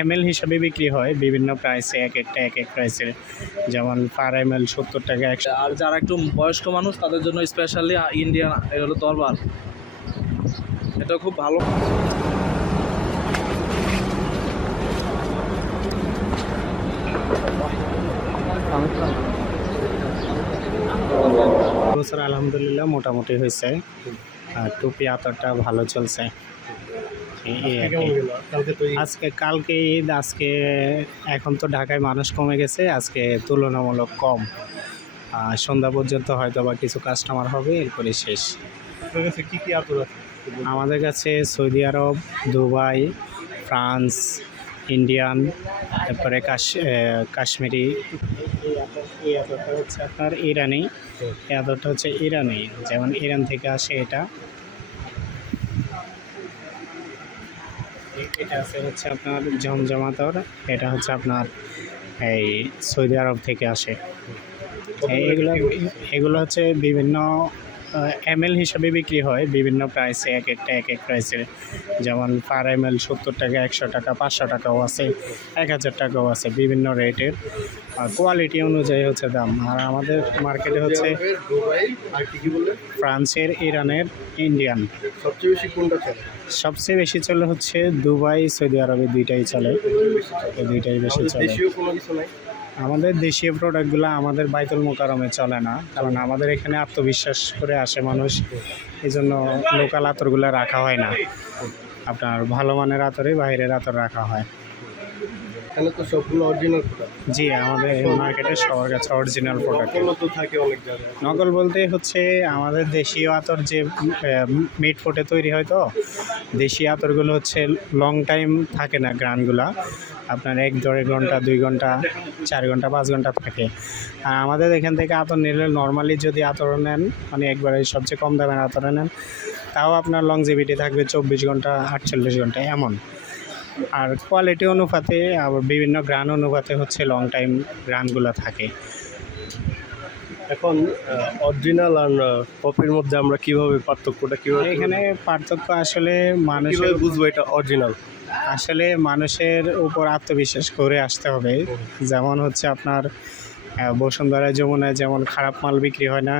M L হিসাবে বিক্রি হয় বিভিন্ন প্রাইসে এক একটা এক এক প্রাইসের যেমন পার এম এল সত্তর টাকা একশো আর যারা একটু বয়স্ক মানুষ তাদের জন্য স্পেশালি ইন্ডিয়ান হলো দরবার এটা খুব ভালো। বছর আলহামদুলিল্লাহ মোটামুটি হয়েছে। আর টুপি আতরটা ভালো চলছে। আজকে কালকে ঈদ আজকে এখন তো ঢাকায় মানুষ কমে গেছে আজকে তুলনামূলক কম। আর সন্ধ্যা পর্যন্ত হয়তো বা কিছু কাস্টমার হবে এরপরে শেষ। কি কি আতর আছে? আমাদের কাছে Saudi Arab Dubai France Indian তারপরে কাশ কাশ্মীরি। এই হচ্ছে আপনার ইরানি। এই আতরটা হচ্ছে ইরানি। যেমন ইরান থেকে আসে এটা। এটা আছে হচ্ছে আপনার জমজমাতর এটা হচ্ছে আপনার এই সৌদি আরব থেকে আসে। এগুলো এগুলো হচ্ছে বিভিন্ন এম এল হিসাবে বিক্রি হয়। বিভিন্ন প্রাইসে এক একটা এক এক প্রাইসের যেমন পার এম এল সত্তর টাকা একশো টাকা পাঁচশো টাকাও আছে এক হাজার টাকাও আছে বিভিন্ন রেটের আর কোয়ালিটি অনুযায়ী হচ্ছে দাম। আর আমাদের মার্কেটে হচ্ছে ফ্রান্সের ইরানের ইন্ডিয়ান। সবচেয়ে বেশি কোনটা চলে? সবচেয়ে বেশি চলে হচ্ছে দুবাই সৌদি আরবে দুইটাই চলে। দুইটাই বেশি চলে। আমাদের দেশীয় প্রোডাক্টগুলো আমাদের বাইতুল মোকারমে চলে না। কারণ আমাদের এখানে আত্মবিশ্বাস করে আসে মানুষ এই জন্য লোকাল আতরগুলো রাখা হয় না। আপনার ভালো মানের আতরে বাইরের আতর রাখা হয়। এখানে তো সবগুলো অরিজিনাল প্রোডাক্ট জি আমাদের মার্কেটে সবার কাছে অরিজিনাল প্রোডাক্ট তো থাকে অনেক জায়গায়। নকল বলতে হচ্ছে আমাদের দেশীয় আতর যে মিট ফুটে তৈরি হয় তো দেশীয় আতরগুলো হচ্ছে লং টাইম থাকে না গ্রানগুলা। আপনার এক দেড় ঘণ্টা দুই ঘণ্টা চার ঘণ্টা পাঁচ ঘণ্টা থাকে। আর আমাদের এখান থেকে আতর নিলে নর্মালি যদি আতর নেন মানে একবারে সবচেয়ে কম দামের আতর নেন তাও আপনার লং লংজিভিটি থাকবে চব্বিশ ঘণ্টা আটচল্লিশ ঘণ্টা এমন। আর কোয়ালিটি অনুপাতে আবার বিভিন্ন গ্রান অনুপাতে হচ্ছে লং টাইম গ্রানগুলো থাকে। এখন অরিজিনাল আর কপির মধ্যে আমরা কীভাবে পার্থক্যটা কীভাবে এখানে পার্থক্য আসলে মানুষের বুঝব এটা অরিজিনাল আসলে মানুষের উপর আত্মবিশ্বাস করে আসতে হবে। যেমন হচ্ছে আপনার বসুন্ধরা যমুনায় যেমন খারাপ মাল বিক্রি হয় না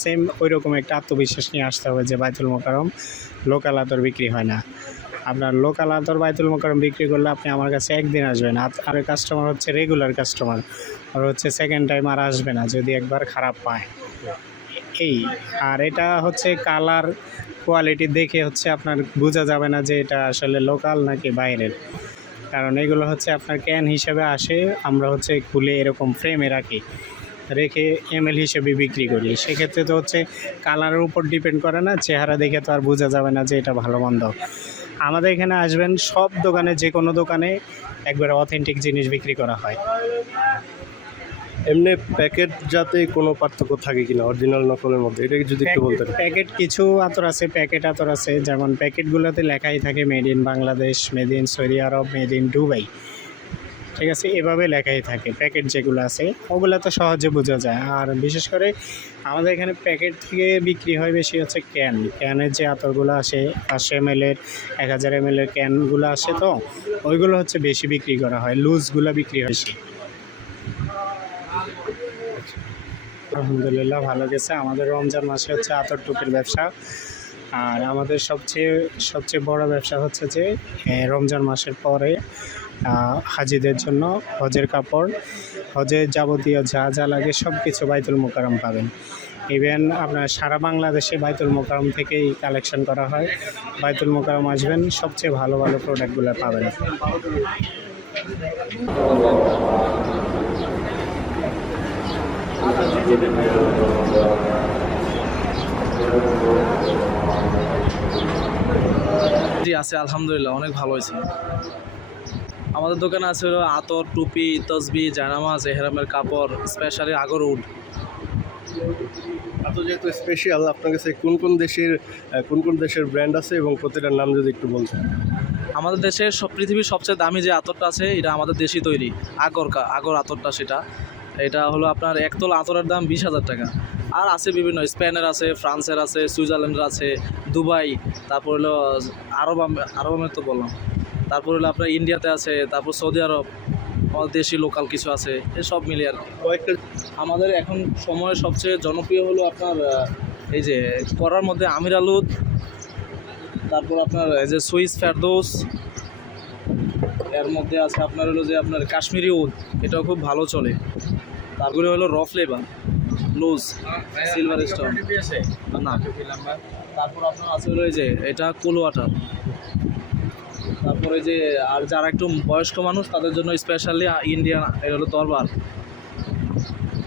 সেম ওই রকম একটা আত্মবিশ্বাস নিয়ে আসতে হবে যে বাইতুল মোকারম লোকাল আতর বিক্রি হয় না। আপনার লোকাল আতর বাইতুল মোকারম বিক্রি করলে আপনি আমার কাছে একদিন আসবেন। আর- কাস্টমার হচ্ছে রেগুলার কাস্টমার আর হচ্ছে সেকেন্ড টাইম আর আসবে না, যদি একবার খারাপ পায়। এই, আর এটা হচ্ছে কালার কোয়ালিটি দেখে হচ্ছে আপনার বোঝা যাবে না যে এটা আসলে লোকাল নাকি বাইরের। কারণ এগুলো হচ্ছে আপনার ক্যান হিসেবে আসে, আমরা হচ্ছে খুলে এরকম ফ্রেমে রাখি। রেখে এমএল হিসেবে বিক্রি করি। সেক্ষেত্রে তো হচ্ছে কালারের উপর ডিপেন্ড করে না, চেহারা দেখে তো আর বোঝা যাবে না যে এটা ভালো, মন্দ। আমাদের এখানে আসবেন সব দোকানে যে কোনো দোকানে একবার অথেন্টিক জিনিস বিক্রি করা হয়। এমনি প্যাকেট যাতে কোনো পার্থক্য থাকে কিনা অরিজিনাল নকলের মধ্যে? এটা যদি একটু বলতেন। প্যাকেট কিছু আতর আছে প্যাকেট আতর আছে। যেমন প্যাকেটগুলোতে লেখাই থাকে made in Bangladesh made in Saudi Arab made in Dubai ঠিক আছে, এভাবে লেখাই থাকে প্যাকেট যেগুলো আছে, ওগুলো তো সহজে বোঝা যায়। আর বিশেষ করে আমাদের এখানে প্যাকেট থেকে বিক্রি হয় বেশি হচ্ছে ক্যান ক্যানের যে আতরগুলো আসে, পাঁচশো এম এর, এক হাজার এম এর ক্যানগুলো আসে তো, ওইগুলো হচ্ছে বেশি বিক্রি করা হয় লুজগুলো বিক্রি হয় বেশি। আলহামদুলিল্লাহ, ভালো গেছে। আমাদের রমজান মাসে হচ্ছে আতর টুপির ব্যবসা। আর আমাদের সবচেয়ে সবচেয়ে বড় ব্যবসা হচ্ছে যে রমজান মাসের পরে হাজিদের জন্য হজের কাপড় হজের যাবতীয় যা যা লাগে সব কিছু বাইতুল মোকারম পাবেন। ইভেন আপনার সারা বাংলাদেশে বাইতুল মোকারম থেকেই কালেকশন করা হয়। বাইতুল মোকারম আসবেন, সবচেয়ে ভালো ভালো প্রোডাক্টগুলো পাবেন। জি, আছে, আলহামদুলিল্লাহ, অনেক ভালো হয়েছে। আমাদের দোকানে আছে হলো আতর টুপি তসবি জায়নামাজ এহরামের কাপড় স্পেশালি আগর উড এত যেহেতু স্পেশাল আপনার কাছে কোন কোন দেশের কোন কোন দেশের ব্র্যান্ড আছে এবং প্রতিটার নাম যদি একটু বলতেন? আমাদের দেশের সব পৃথিবীর সবচেয়ে দামি যে আতরটা আছে এটা আমাদের দেশি তৈরি আগর আগর আতরটা সেটা। এটা হলো আপনার একতল আতরের দাম বিশ হাজার টাকা। আর আছে বিভিন্ন স্পেনের আছে ফ্রান্সের আছে সুইজারল্যান্ডের আছে দুবাই তারপর হলো আরব আম- আরব আমের তো বললাম। তারপর হলো আপনার ইন্ডিয়াতে আছে তারপর সৌদি আরব দেশি লোকাল কিছু আছে এসব মিলে আর কয়েকটা আমাদের এখন সময়ে সবচেয়ে জনপ্রিয় হলো আপনার এই যে করার মধ্যে আমির আলুদ তারপর আপনার এই যে সুইস ফেরদৌস এর মধ্যে আছে আপনার হলো যে আপনার কাশ্মীরি উদ এটাও খুব ভালো চলে। তারপরে হলো র ফ্লেভার লুজ সিলভার স্টোন না। তারপর আপনার আছে হলো এই যে এটা কুল ওয়াটার তারপরে যে আর যারা একটু বয়স্ক মানুষ তাদের জন্য স্পেশালি ইন্ডিয়ান এটা হলো দরবার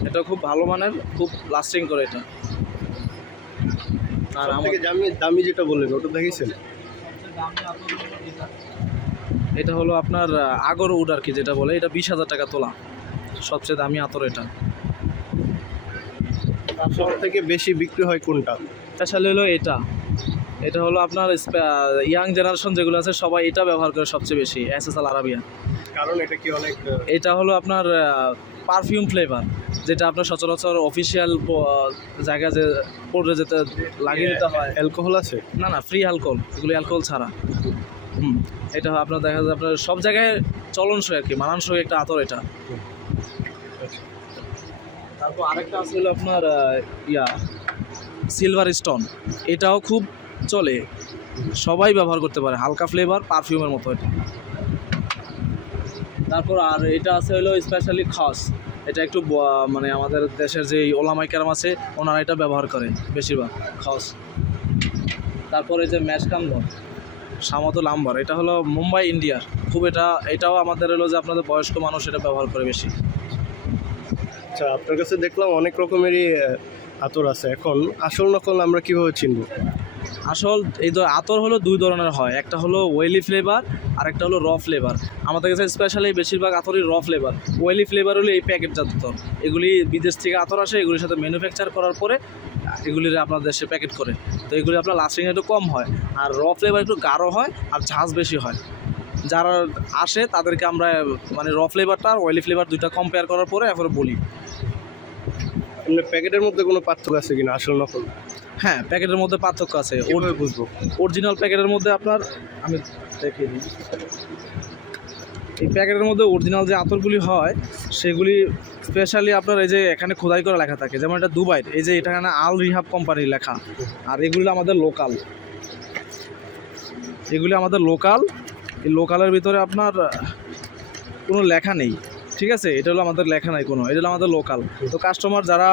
এটা খুব ভালো মানের খুব লাস্টিং করে এটা। আর থেকে দামি দামি যেটা বললেন ওটা দেখেছেন এটা হলো আপনার আগর উড আর কি যেটা বলে এটা বিশ হাজার টাকা তোলা। সবচেয়ে দামি আতর এটা। সব থেকে বেশি বিক্রি হয় কোনটা? স্পেশালি হলো এটা। এটা হলো আপনার ইয়াং জেনারেশন যেগুলো আছে সবাই এটা ব্যবহার করে সবচেয়ে বেশি এস এস এল আরাবিয়া কারণ এটা কি অনেক এটা হলো আপনার পারফিউম ফ্লেভার যেটা আপনার সচরাচর অফিসিয়াল জায়গায় যে পড়ে যেতে লাগিয়ে দিতে হয়। অ্যালকোহল আছে? না না ফ্রি অ্যালকোহল এগুলো অ্যালকোহল ছাড়া। হুম এটা আপনার দেখা যায় আপনার সব জায়গায় চলনসই আর কি মানানসই একটা আতর এটা। তারপর আরেকটা আছে হলো আপনার ইয়া সিলভার স্টোন এটাও খুব চলে, সবাই ব্যবহার করতে পারে, হালকা ফ্লেভার পারফিউমের মতো এটা। তারপর আর এটা আছে হলো স্পেশালি খস। এটা একটু মানে আমাদের দেশের যে ওলামাই কেরাম আছে, ওনারা এটা ব্যবহার করে বেশিরভাগ, খস। তারপরে যে ম্যাশকান্দর সামতো লাম্বার, এটা হলো মুম্বাই ইন্ডিয়ার খুব এটা, এটাও আমাদের হলো যে আপনাদের বয়স্ক মানুষ এটা ব্যবহার করে বেশি। আচ্ছা আপনার কাছে দেখলাম অনেক রকমেরই আতর আছে। এখন আসল নকল আমরা কীভাবে চিনব? আসল এই আতর হলো দুই ধরনের হয়। একটা হলো ওয়েলি ফ্লেভার আর একটা হলো র ফ্লেভার আমাদের কাছে স্পেশালি বেশিরভাগ আতরই র ফ্লেভার ওয়েলি ফ্লেভার হলো এই প্যাকেটজাত আতর। এগুলি বিদেশ থেকে আতর আসে, এগুলির সাথে ম্যানুফ্যাকচার করার পরে এগুলির আপনার দেশে প্যাকেট করে। তো এগুলি আপনার লাস্টিং একটু কম হয়। আর র ফ্লেভার একটু গাঢ় হয় আর ঝাঁজ বেশি হয়। যারা আসে, তাদেরকে আমরা মানে র ফ্লেভারটা আর ওয়েলি ফ্লেভার দুইটা কম্পেয়ার করার পরে এরপরে বলি। এমনি প্যাকেটের মধ্যে কোনো পার্থক্য আছে কিনা আসল নকল? হ্যাঁ প্যাকেটের মধ্যে পার্থক্য আছে। কীভাবে বুঝব? অরিজিনাল প্যাকেটের মধ্যে আপনার আমি দেখিয়ে দিই। এই প্যাকেটের মধ্যে অরিজিনাল যে আতরগুলি হয় সেগুলি স্পেশালি আপনার এই যে এখানে খোদাই করা লেখা থাকে যেমন এটা দুবাইয়ের এই যে এটা আল রিহাব কোম্পানির লেখা আর এগুলি আমাদের লোকাল এগুলি আমাদের লোকাল এই লোকালের ভিতরে আপনার কোনো লেখা নেই। ঠিক আছে? এটা হলো আমাদের লেখা নাই কোনো, এটা হলো আমাদের লোকাল তো কাস্টমার যারা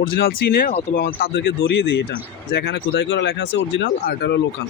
অরিজিনাল চিনে অথবা আমাদের তাদেরকে ধরিয়ে দিই এটা, যে এখানে খোদাই করে লেখা আছে অরিজিনাল আর এটা হলো লোকাল